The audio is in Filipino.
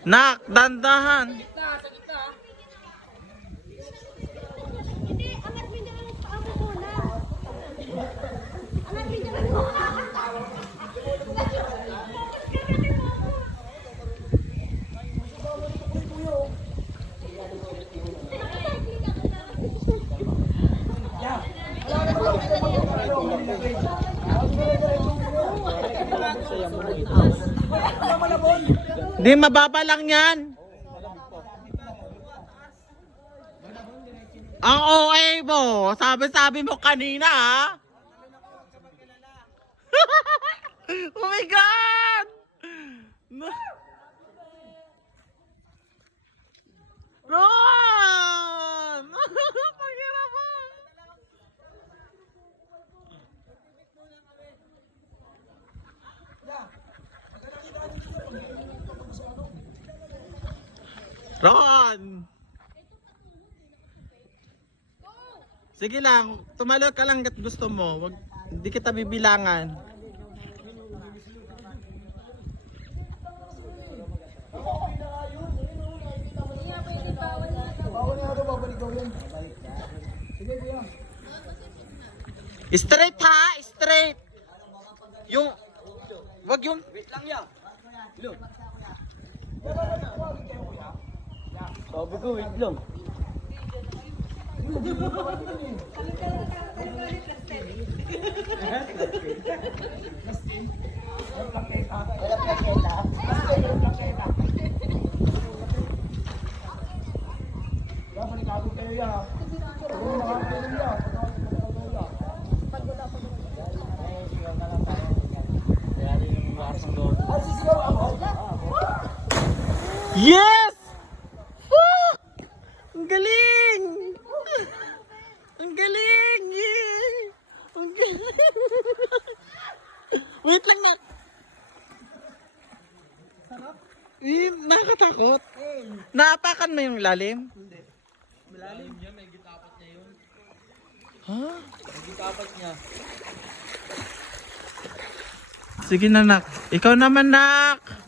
Nak, dandahan. Hindi, angat mo na lang sa amo mo na. Angat mo na lang. Di, mababa lang yan. Ang OA mo, sabi-sabi mo kanina ha. Oh my God! Ron! Pagirapan! Ron! Sige lang, tumalo ka lang kat gusto mo. Wag, hindi kita bibilangan. Straight ha, straight. Yung, wag yung. Wait lang yan. Sabi ko, wait lang. Yes! Fuck! Ang galing! Ang galing! Yeah! Ang galing! Wait lang na! Sarap? Nakakatakot. Naapakan mo yung lalim? Hindi. Malalim niya, may gitapat niya yun. Ha? May gitapat niya. Sige na, nak. Ikaw naman, nak!